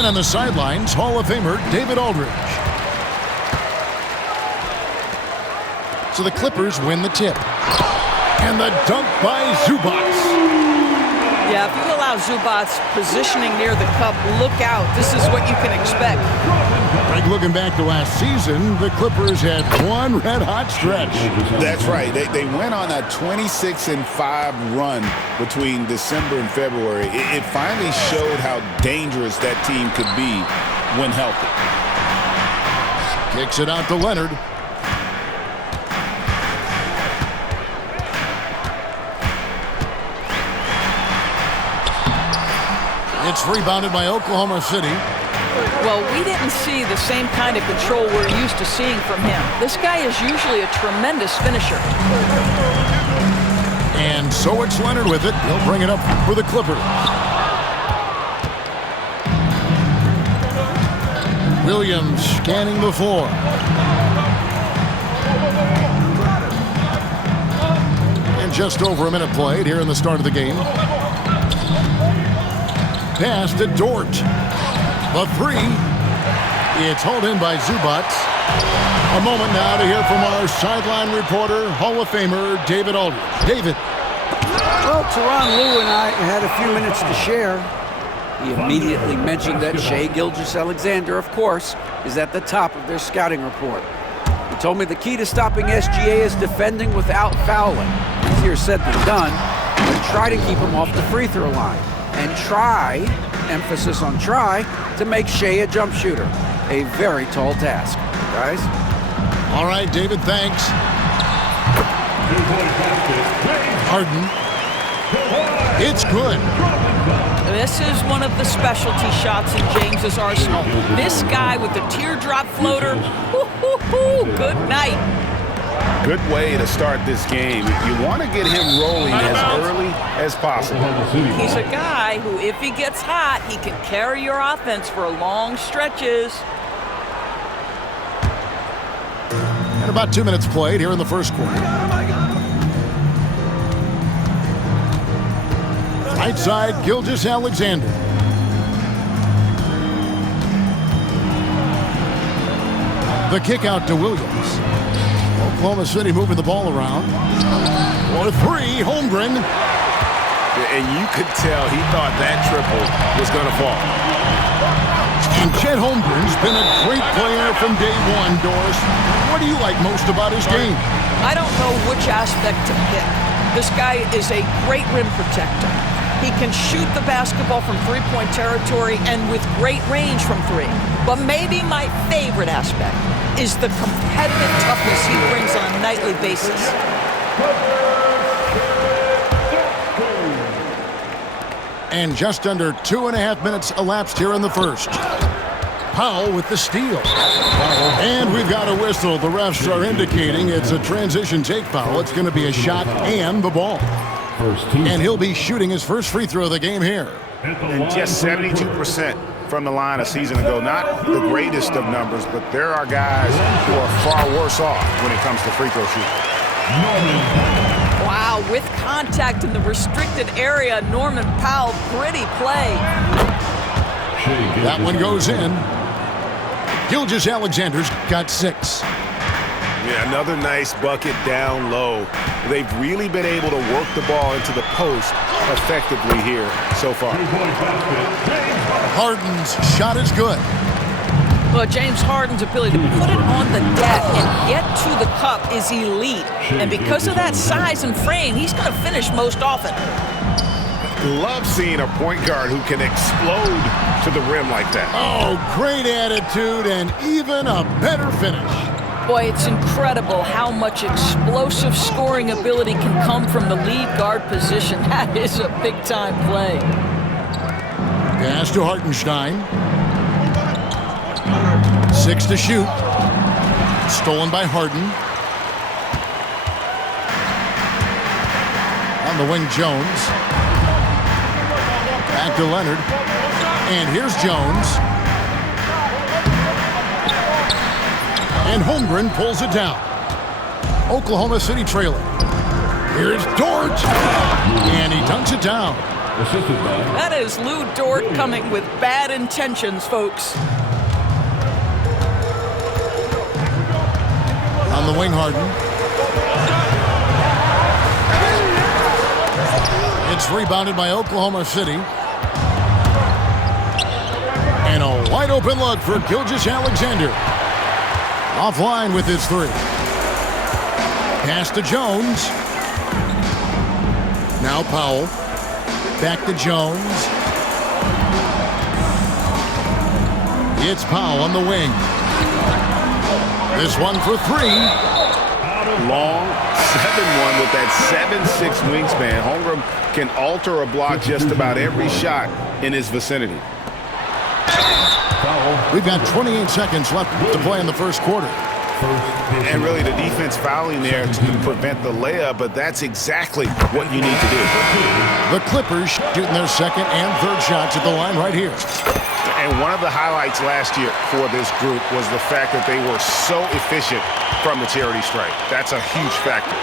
And on the sidelines, Hall of Famer David Aldridge. So the Clippers win the tip. And the dunk by Zubac. Yeah, if you allow Zubac's positioning near the cup, look out. This is what you can expect. Greg, looking back to last season, the Clippers had one red-hot stretch. That's right. They went on a 26-5 run between December and February. It finally showed how dangerous that team could be when healthy. Kicks it out to Leonard. It's rebounded by Oklahoma City. Well, we didn't see the same kind of control we're used to seeing from him. This guy is usually a tremendous finisher. And so it's Leonard with it. He'll bring it up for the Clippers. Williams scanning the floor. And just over a minute played here in the start of the game. Pass to Dort. The three. It's hauled in by Zubac. A moment now to hear from our sideline reporter, Hall of Famer David Aldridge. David. Well, Tyronn Lue and I had a few minutes to share. He immediately mentioned that Shai Gilgeous-Alexander, of course, is at the top of their scouting report. He told me the key to stopping SGA is defending without fouling. Easier said than done, but try to keep him off the free throw line. And try, emphasis on try, to make Shai a jump shooter. A very tall task, guys. All right, David, thanks. Harden. It's good. This is one of the specialty shots in James's arsenal. This guy with the teardrop floater, good night. Good way to start this game. You want to get him rolling as early as possible. He's a guy who, if he gets hot, he can carry your offense for long stretches. And about 2 minutes played here in the first quarter. Right side, Gilgeous-Alexander. The kick out to Williams. Oklahoma City moving the ball around. For three, Holmgren. And you could tell he thought that triple was going to fall. And Chet Holmgren's been a great player from day one, Doris. What do you like most about his game? I don't know which aspect to pick. This guy is a great rim protector. He can shoot the basketball from three-point territory and with great range from three. But maybe my favorite aspect is the competitive toughness he brings on a nightly basis. And just under 2.5 minutes elapsed here in the first. Powell with the steal. And we've got a whistle. The refs are indicating it's a transition take foul. It's going to be a shot and the ball. And he'll be shooting his first free throw of the game here. And just 72% from the line a season ago. Not the greatest of numbers, but there are guys who are far worse off when it comes to free throw shooting. Wow, with contact in the restricted area, Norman Powell, pretty play. That one goes in. Gilgeous-Alexander's got 6. Yeah, another nice bucket down low. They've really been able to work the ball into the post effectively here so far. Harden's shot is good. Well, James Harden's ability to put it on the deck and get to the cup is elite. And because of that size and frame, he's going to finish most often. Love seeing a point guard who can explode to the rim like that. Oh, great attitude and even a better finish. Boy, it's incredible how much explosive scoring ability can come from the lead guard position. That is a big-time play. Pass to Hartenstein. 6 to shoot. Stolen by Harden. On the wing, Jones. Back to Leonard. And here's Jones. And Holmgren pulls it down. Oklahoma City trailing. Here's Dort. And he dunks it down. Assisted by That is Lou Dort coming with bad intentions, folks. On the wing, Harden. It's rebounded by Oklahoma City. And a wide open look for Gilgeous-Alexander. Offline with his three. Pass to Jones. Now Powell. Back to Jones. It's Powell on the wing. This one for three. Long 7-1 with that 7'6" wingspan. Holmgren can alter a block just about every shot in his vicinity. We've got 28 seconds left to play in the first quarter. And really the defense fouling there to prevent the layup, but that's exactly what you need to do. The Clippers shooting their second and third shots at the line right here. And one of the highlights last year for this group was the fact that they were so efficient from the charity stripe. That's a huge factor.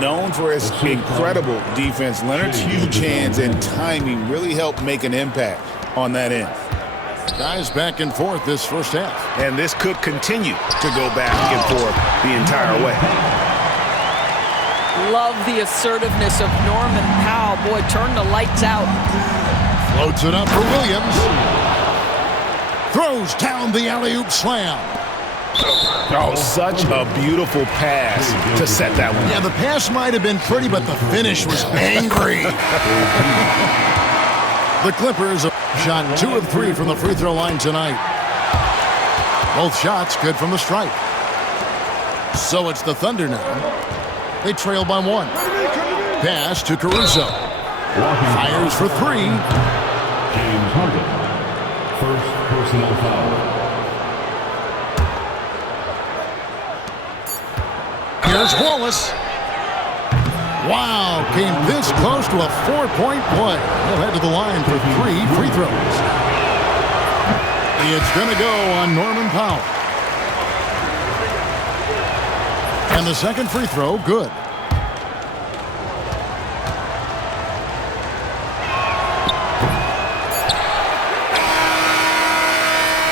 Known for his incredible defense, Leonard's huge hands and timing really helped make an impact on that end. Guys back and forth this first half. And this could continue to go back and forth the entire way. Love the assertiveness of Norman Powell. Boy, turn the lights out. Floats it up for Williams. Throws down the alley-oop slam. Oh, such a beautiful pass to set that one. Yeah, the pass might have been pretty, but the finish was angry. The Clippers have shot 2 of 3 from the free throw line tonight. Both shots good from the stripe. So it's the Thunder now. They trail by 1. Pass to Caruso. Fires for 3. James Harden. First personal foul. Here's Wallace. Wow, came this close to a 4-point play. He'll head to the line for 3 free throws. It's going to go on Norman Powell. And the second free throw, good.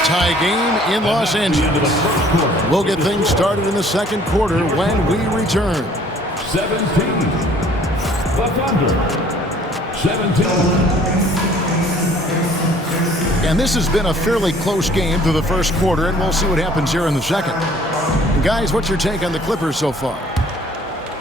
Tie game in Los Angeles. We'll get things started in the second quarter when we return. 17. The Thunder. 17. And this has been a fairly close game through the first quarter, and we'll see what happens here in the second. And guys, what's your take on the Clippers so far?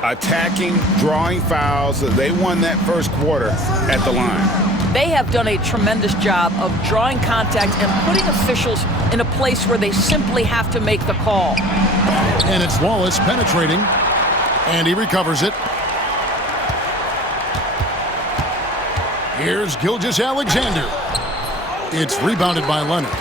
Attacking, drawing fouls. They won that first quarter at the line. They have done a tremendous job of drawing contact and putting officials in a place where they simply have to make the call. And it's Wallace penetrating, and he recovers it. Here's Gilgeous-Alexander. It's rebounded by Leonard.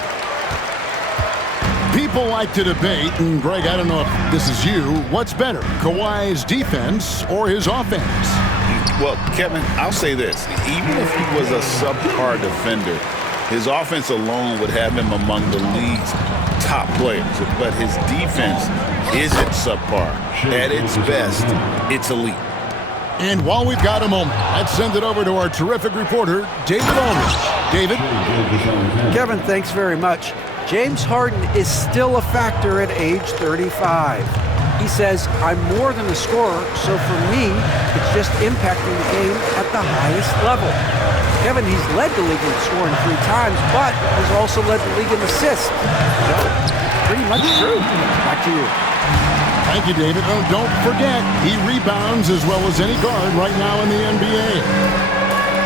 People like to debate, and Greg, I don't know if this is you, what's better, Kawhi's defense or his offense? Well, Kevin, I'll say this. Even if he was a subpar defender, his offense alone would have him among the league's top players. But his defense isn't subpar. At its best, it's elite. And while we've got a moment, let's send it over to our terrific reporter, David Aldridge. David? Kevin, thanks very much. James Harden is still a factor at age 35. He says, I'm more than a scorer, so for me, it's just impacting the game at the highest level. Kevin, he's led the league in scoring 3 times, but has also led the league in assists. So, pretty much true. Back to you. Thank you, David. Oh, don't forget, he rebounds as well as any guard right now in the NBA.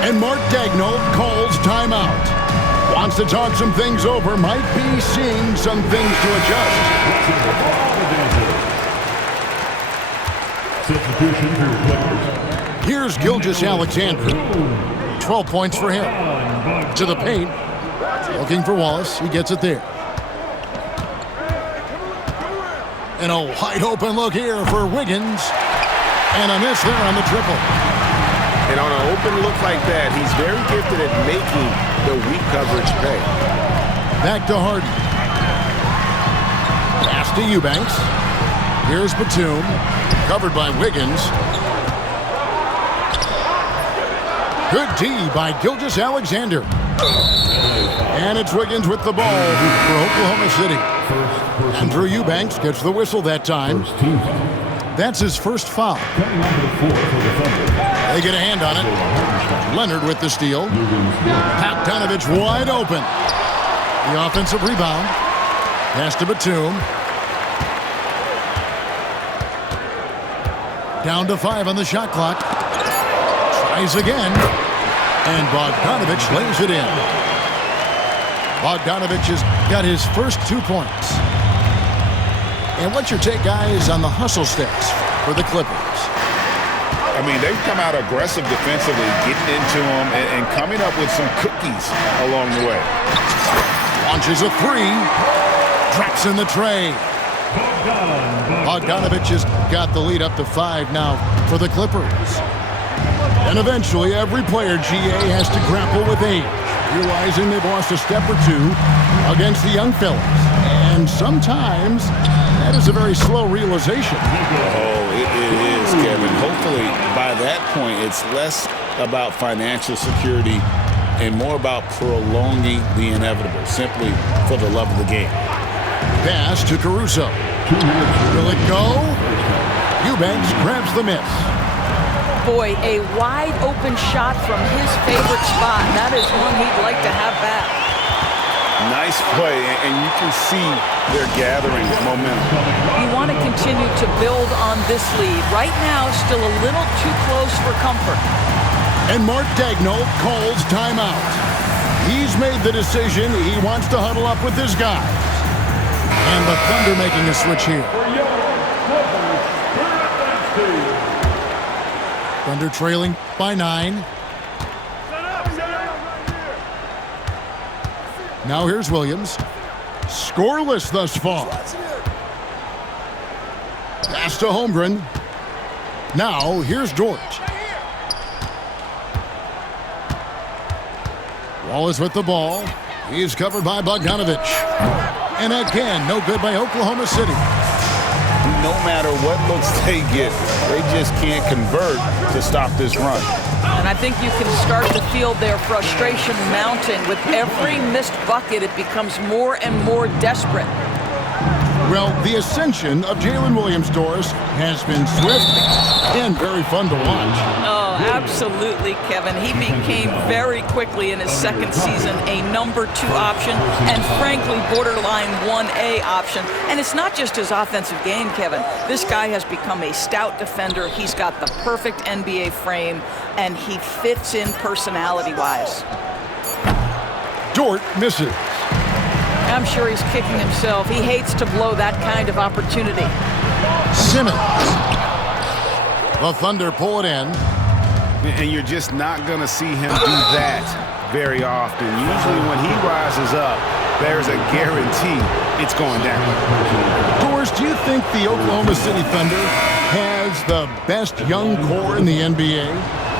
And Mark Daigneault calls timeout. Wants to talk some things over, might be seeing some things to adjust. Substitution for Clippers. Here's Gilgeous-Alexander. 12 points for him. To the paint. Looking for Wallace. He gets it there. And a wide open look here for Wiggins. And a miss there on the triple. And on an open look like that, he's very gifted at making the weak coverage pay. Back to Harden. Pass to Eubanks. Here's Batum. Covered by Wiggins. Good D by Gilgeous-Alexander. And it's Wiggins with the ball for Oklahoma City. Andrew Eubanks gets the whistle that time. That's his first foul. They get a hand on it. Leonard with the steal. Bogdanovich wide open. The offensive rebound. Pass to Batum. Down to 5 on the shot clock. Tries again. And Bogdanovich lays it in. Bogdanovich has got his first 2 points. And what's your take, guys, on the hustle steps for the Clippers? I mean, they've come out aggressive defensively, getting into them and coming up with some cookies along the way. Launches a 3. Drops in the tray. Bogdanovich has got the lead up to 5 now for the Clippers. And eventually, every player, GA, has to grapple with age, realizing they've lost a step or 2 against the young fellas. And sometimes that is a very slow realization. Oh, it is, Kevin. Hopefully, by that point, it's less about financial security and more about prolonging the inevitable, simply for the love of the game. Pass to Caruso. Will it go? Eubanks grabs the miss. Boy, a wide open shot from his favorite spot. That is one he'd like to have back. Nice play, and you can see they're gathering momentum. You want to continue to build on this lead. Right now, still a little too close for comfort. And Mark Daigneault calls timeout. He's made the decision. He wants to huddle up with his guys. And the Thunder making a switch here. Thunder trailing by 9. Now here's Williams. Scoreless thus far. Pass to Holmgren. Now here's Dort. Wallace with the ball. He's covered by Bogdanovich. And again, no good by Oklahoma City. No matter what looks they get, they just can't convert to stop this run. And I think you can start to feel their frustration mounting. With every missed bucket, it becomes more and more desperate. Well, the ascension of Jalen Williams, Doris, has been swift and very fun to watch. Oh, absolutely, Kevin. He became very quickly in his second season a number 2 option and, frankly, borderline 1A option. And it's not just his offensive game, Kevin. This guy has become a stout defender. He's got the perfect NBA frame, and he fits in personality-wise. Dort misses. I'm sure he's kicking himself. He hates to blow that kind of opportunity. Simmons. The Thunder pull it in. And you're just not going to see him do that very often. Usually when he rises up, there's a guarantee it's going down. Doris, do you think the Oklahoma City Thunder has the best young core in the NBA?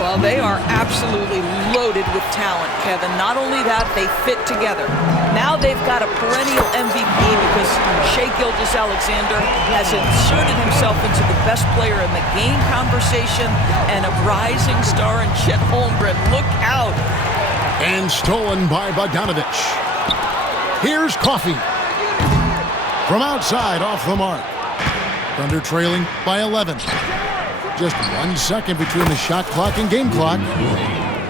Well, they are absolutely loaded with talent, Kevin. Not only that, they fit together. Now they've got a perennial MVP because Shai Gilgeous-Alexander has inserted himself into the best player in the game conversation, and a rising star in Chet Holmgren. Look out. And stolen by Bogdanovich. Here's Coffey. From outside, off the mark. Thunder trailing by 11. Just 1 second between the shot clock and game clock.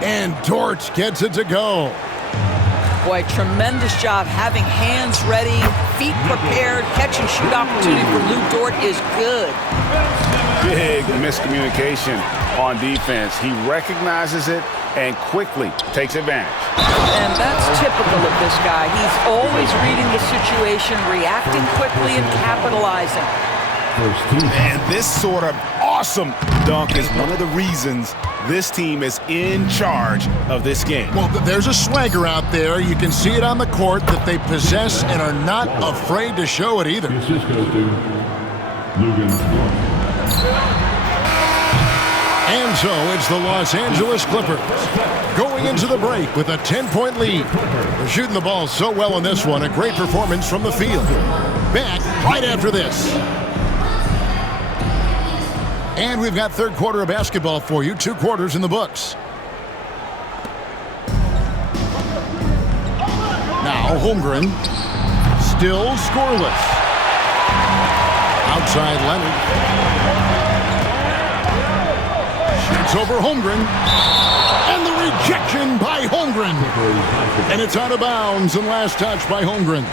And Dort gets it to go. Boy, tremendous job having hands ready, feet prepared. Catch and shoot opportunity for Lou Dort is good. Big miscommunication on defense. He recognizes it and quickly takes advantage. And that's typical of this guy. He's always reading the situation, reacting quickly, and capitalizing. And this sort of awesome dunk is one of the reasons this team is in charge of this game. Well, there's a swagger out there. You can see it on the court that they possess and are not afraid to show it either. Assist goes to Lugan. And so it's the Los Angeles Clippers going into the break with a 10-point lead. They're shooting the ball so well in this one. A great performance from the field. Back right after this. And we've got third quarter of basketball for you. 2 quarters in the books. Now Holmgren. Still scoreless. Outside Leonard. Shoots over Holmgren. And the rejection by Holmgren. And it's out of bounds and last touch by Holmgren.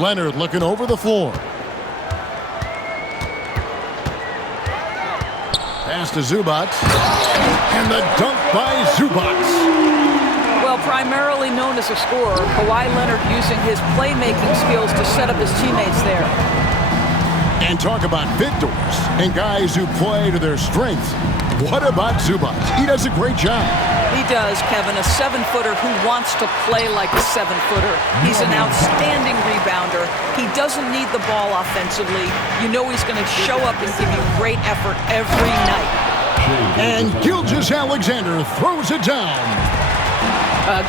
Leonard looking over the floor. Pass to Zubac. And the dunk by Zubac. Well, primarily known as a scorer, Kawhi Leonard using his playmaking skills to set up his teammates there. And talk about victors and guys who play to their strengths. What about Zubac? He does a great job. He does, Kevin, a 7-footer who wants to play like a 7-footer. He's an outstanding rebounder. He doesn't need the ball offensively. You know he's going to show up and give you great effort every night. And Gilgeous-Alexander throws it down.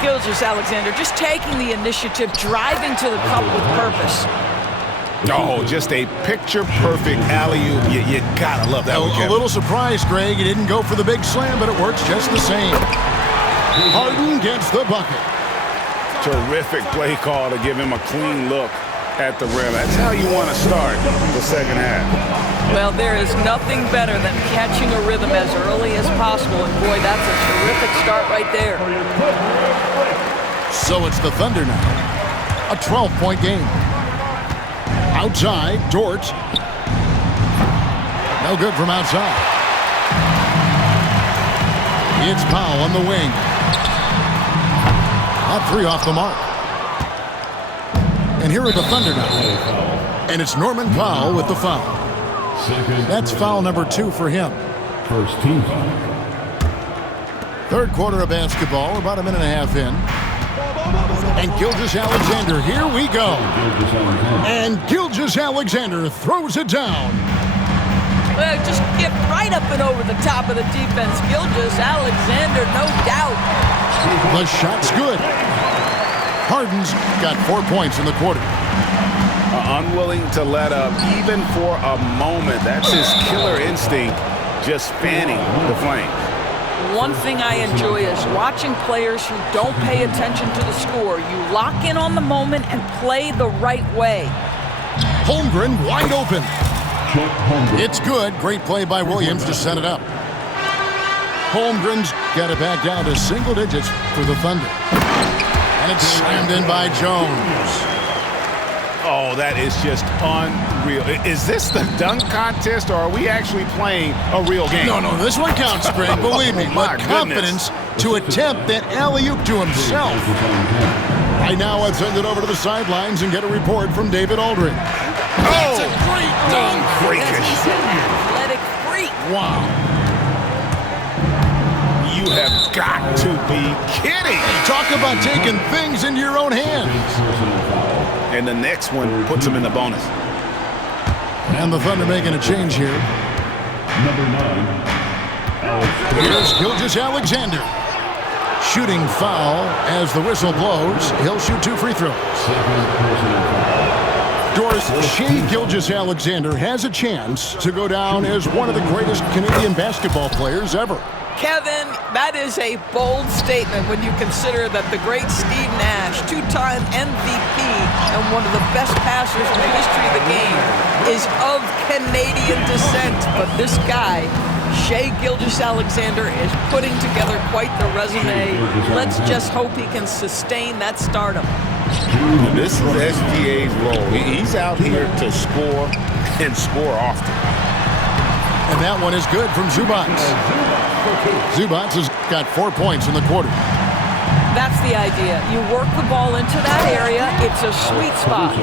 Gilgeous-Alexander just taking the initiative, driving to the cup with purpose. Oh, just a picture-perfect alley-oop. You gotta love that one, Kevin. A little surprised, Greg. He didn't go for the big slam, but it works just the same. Harden gets the bucket. Terrific play call to give him a clean look at the rim. That's how you want to start the second half. Well, there is nothing better than catching a rhythm as early as possible, and boy, that's a terrific start right there. So it's the Thunder now. A 12-point game. Outside, Dort. No good from outside. It's Powell on the wing. Not 3 off the mark. And here are the Thunder now. And it's Norman Powell with the foul. That's foul number 2 for him. First team foul. Third quarter of basketball, about a minute and a half in. And Gilgeous-Alexander, here we go. And Gilgeous-Alexander throws it down. Well, just get right up and over the top of the defense. Gilgeous-Alexander, no doubt. The shot's good. Harden's got 4 points in the quarter. Unwilling to let up even for a moment. That's his killer instinct, just fanning the flames. One thing I enjoy is watching players who don't pay attention to the score. You lock in on the moment and play the right way. Holmgren wide open. It's good. Great play by Williams to set it up. Holmgren's got it back down to single digits for the Thunder. And it's slammed in by Jones. Oh, that is just unreal. Is this the dunk contest, or are we actually playing a real game? No, this one counts, Greg, believe me. My But confidence to attempt that alley-oop to himself. Right now, I'd send it over to the sidelines and get a report from David Aldridge. That's a great dunk. Freakish. He's an athletic freak. Wow. You have got to be kidding. Talk about taking things into your own hands. And the next one puts him in the bonus. And the Thunder making a change here. Number 9. Here's Gilgeous-Alexander. Shooting foul as the whistle blows. He'll shoot 2 free throws. Doris, Shai Gilgeous-Alexander has a chance to go down as one of the greatest Canadian basketball players ever. Kevin, that is a bold statement when you consider that the great Steve Nash, 2-time MVP and one of the best passers in the history of the game, is of Canadian descent. But this guy, Shai Gilgeous-Alexander, is putting together quite the resume. Let's just hope he can sustain that stardom. This is SGA's role. He's out here to score and score often. And that one is good from Zubac. Zubac has got 4 points in the quarter. That's the idea. You work the ball into that area. It's a sweet spot.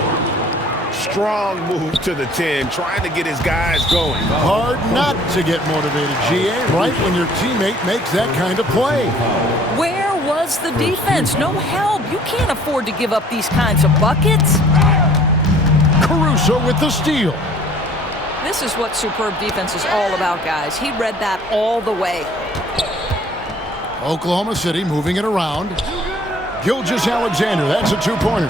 Strong move to the 10, trying to get his guys going. Hard not to get motivated, GA, right when your teammate makes that kind of play. Where was the defense? No help. You can't afford to give up these kinds of buckets. Caruso with the steal. This is what superb defense is all about, guys. He read that all the way. Oklahoma City moving it around. Gilgeous-Alexander, that's a 2-pointer.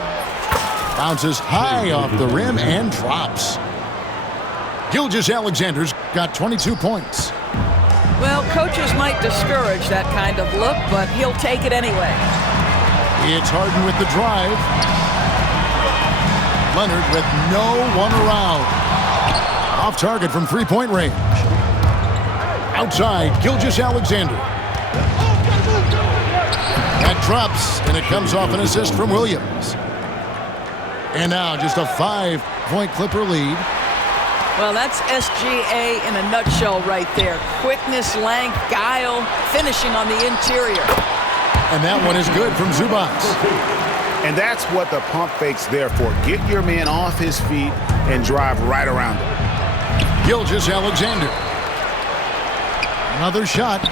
Bounces high off the rim and drops. Gilgeous-Alexander's got 22 points. Well, coaches might discourage that kind of look, but he'll take it anyway. It's Harden with the drive. Leonard with no one around. Off target from three-point range. Outside, Gilgeous-Alexander. That drops, and it comes off an assist from Williams. And now just a 5-point Clipper lead. Well, that's SGA in a nutshell right there. Quickness, length, guile, finishing on the interior. And that one is good from Zubac. And that's what the pump fake's there for. Get your man off his feet and drive right around him. Gilgeous-Alexander. Another shot.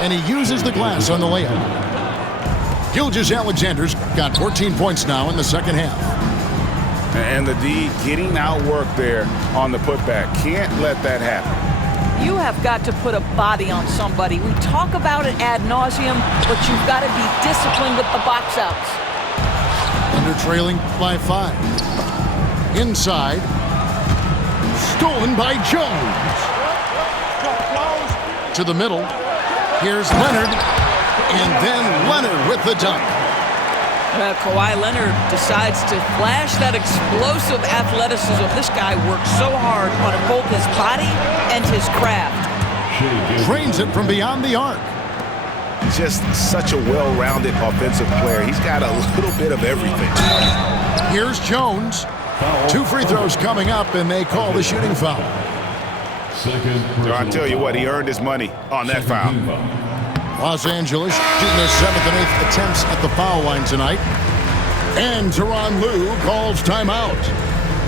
And he uses the glass on the layup. Gilgeous-Alexander's got 14 points now in the second half. And the D getting outworked there on the putback. Can't let that happen. You have got to put a body on somebody. We talk about it ad nauseum, but you've got to be disciplined with the box outs. Under trailing by 5. Inside. Stolen by Jones. To the middle. Here's Leonard. And then Leonard with the dunk. Kawhi Leonard decides to flash that explosive athleticism. This guy works so hard on both his body and his craft. Drains it from beyond the arc. Just such a well-rounded offensive player. He's got a little bit of everything. Here's Jones. 2 free throws coming up, and they call the shooting foul. I'll tell you what, he earned his money on that foul. Los Angeles shooting their 7th and 8th attempts at the foul line tonight. And Tyronn Lue calls timeout.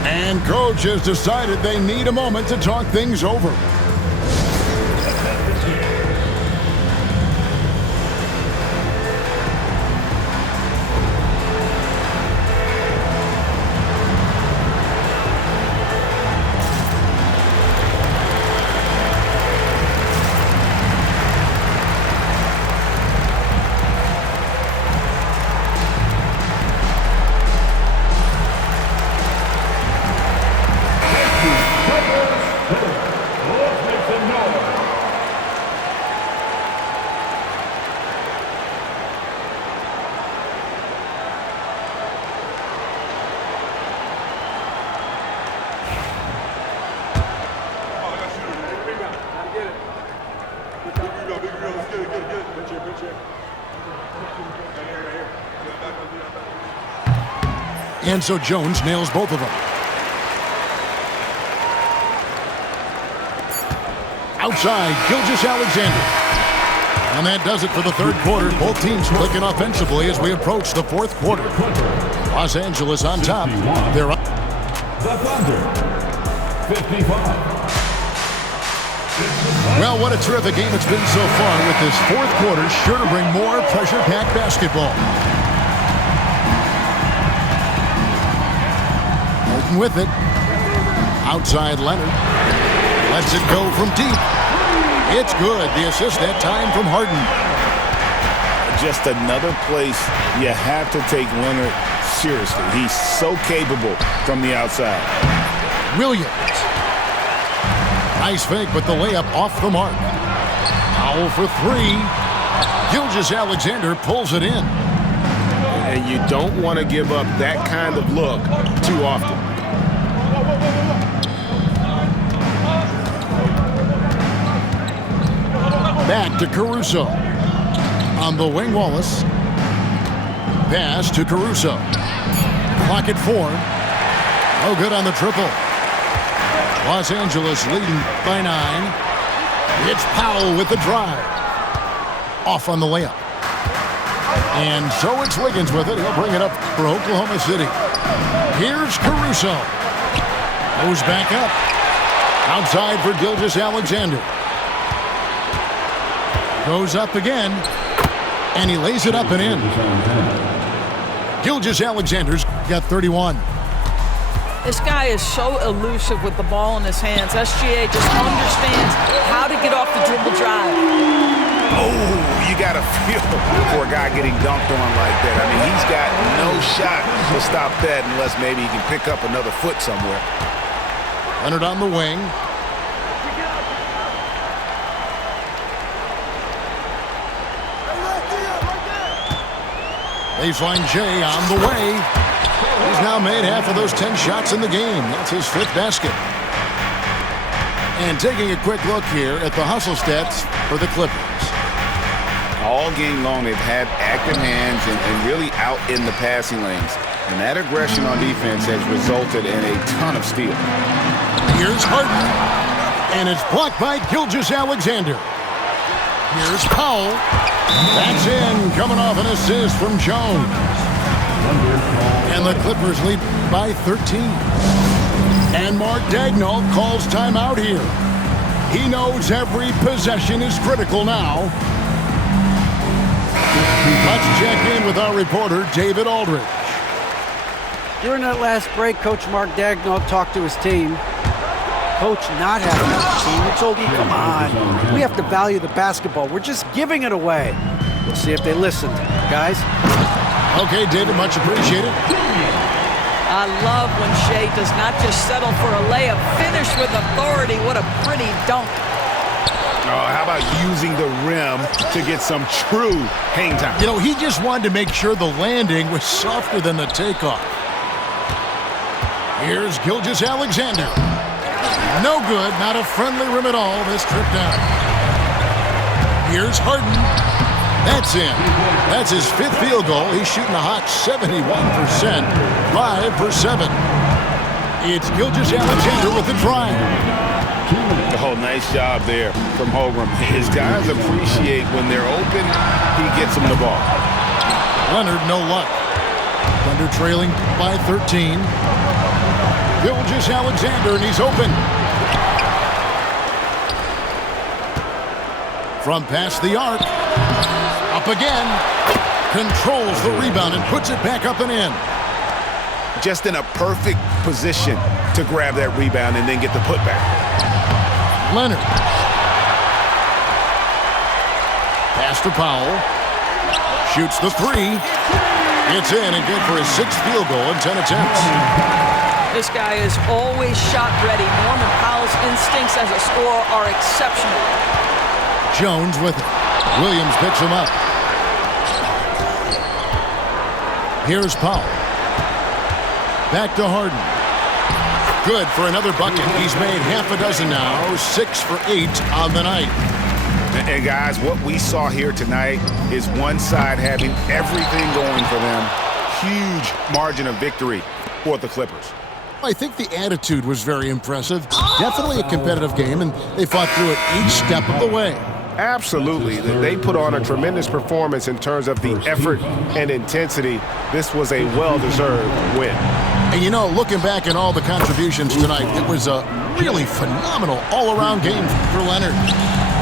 And coach has decided they need a moment to talk things over. And so Jones nails both of them. Outside, Gilgeous-Alexander. And that does it for the third quarter. Both teams clicking offensively as we approach the fourth quarter. Los Angeles on top. They're up. The Thunder, 55. Well, what a terrific game it's been so far, with this fourth quarter sure to bring more pressure-packed basketball. Harden with it. Outside Leonard. Lets it go from deep. It's good. The assist that time from Harden. Just another place you have to take Leonard seriously. He's so capable from the outside. Williams. Nice fake, but the layup off the mark. Powell for 3. Gilgeous-Alexander pulls it in. And you don't want to give up that kind of look too often. Back to Caruso. On the wing, Wallace. Pass to Caruso. Clock at 4. No good on the triple. Los Angeles leading by 9. It's Powell with the drive. Off on the layup. And so it's Wiggins with it. He'll bring it up for Oklahoma City. Here's Caruso. Goes back up. Outside for Gilgeous-Alexander. Goes up again. And he lays it up and in. Gilgeous-Alexander's got 31. This guy is so elusive with the ball in his hands. SGA just understands how to get off the dribble drive. Oh, you got to feel for a guy getting dunked on like that. I mean, he's got no shot to stop that unless maybe he can pick up another foot somewhere. Leonard on the wing. Baseline Jay on the way. He's now made half of those 10 shots in the game. That's his 5th basket. And taking a quick look here at the hustle stats for the Clippers. All game long, they've had active hands and really out in the passing lanes. And that aggression on defense has resulted in a ton of steals. Here's Harden. And it's blocked by Gilgeous-Alexander. Here's Powell. That's in, coming off an assist from Jones. And the Clippers lead by 13. And Mark Daigneault calls timeout here. He knows every possession is critical now. Let's check in with our reporter, David Aldridge. During that last break, Coach Mark Daigneault talked to his team. Coach not having his team, he told them, come on, we have to value the basketball. We're just giving it away. We'll see if they listened, guys. Okay, David, much appreciated. I love when Shea does not just settle for a layup, finish with authority. What a pretty dunk. Oh, how about using the rim to get some true hang time? You know, he just wanted to make sure the landing was softer than the takeoff. Here's Gilgeous-Alexander. No good, not a friendly rim at all this trip down. Here's Harden. That's in. That's his 5th field goal. He's shooting a hot 71%, 5 for 7. It's Gilgeous-Alexander with the drive. Oh, nice job there from Holmgren. His guys appreciate when they're open, he gets them the ball. Leonard, no luck. Thunder trailing by 13. Gilgeous-Alexander, and he's open. From past the arc. Up again. Controls the rebound and puts it back up and in. Just in a perfect position to grab that rebound and then get the putback. Leonard. Pass to Powell. Shoots the 3. It's in and good for his 6th field goal in 10 attempts. This guy is always shot ready. Norman Powell's instincts as a scorer are exceptional. Jones with it. Williams picks him up. Here's Powell. Back to Harden. Good for another bucket. He's made half a dozen now. 6 for 8 on the night. And guys, what we saw here tonight is one side having everything going for them. Huge margin of victory for the Clippers. I think the attitude was very impressive. Definitely a competitive game, and they fought through it each step of the way. Absolutely. They put on a tremendous performance in terms of the effort and intensity. This was a well-deserved win. And you know, looking back at all the contributions tonight, it was a really phenomenal all-around game for Leonard.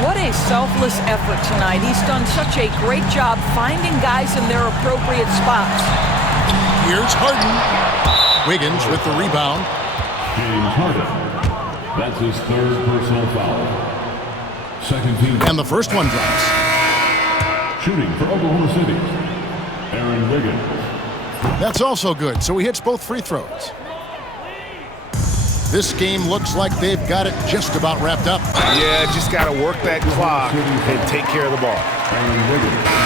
What a selfless effort tonight. He's done such a great job finding guys in their appropriate spots. Here's Harden. Wiggins with the rebound. James Harden. That's his 3rd personal foul. Second team. And the first one drops. Shooting for Oklahoma City, Aaron Wiggins. That's also good, so he hits both free throws. This game looks like they've got it just about wrapped up. Yeah, just got to work that clock and take care of the ball.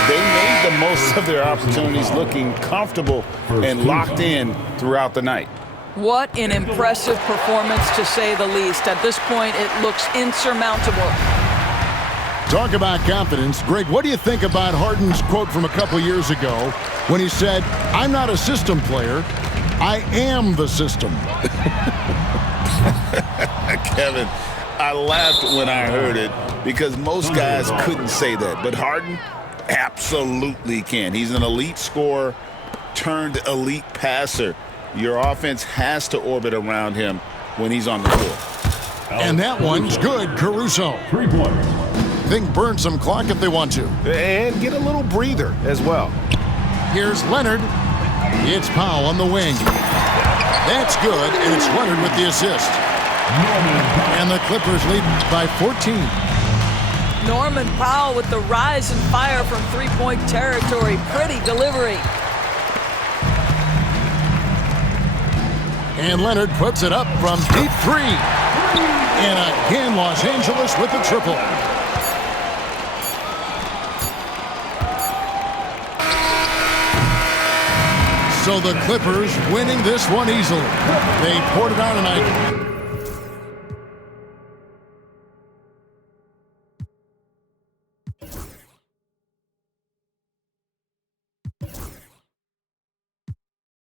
They made the most of their opportunities, looking comfortable and locked in throughout the night. What an impressive performance, to say the least. At this point, it looks insurmountable. Talk about confidence. Greg, what do you think about Harden's quote from a couple years ago when he said, "I'm not a system player, I am the system"? Kevin, I laughed when I heard it because most guys couldn't say that, but Harden absolutely can. He's an elite scorer turned elite passer. Your offense has to orbit around him when he's on the floor. And that one's good, Caruso. 3 points. Think burn some clock if they want to. And get a little breather as well. Here's Leonard. It's Powell on the wing. That's good, and it's Leonard with the assist. And the Clippers lead by 14. Norman Powell with the rise and fire from three-point territory. Pretty delivery. And Leonard puts it up from deep 3. And again, Los Angeles with the triple. So the Clippers winning this one easily. They poured it on tonight.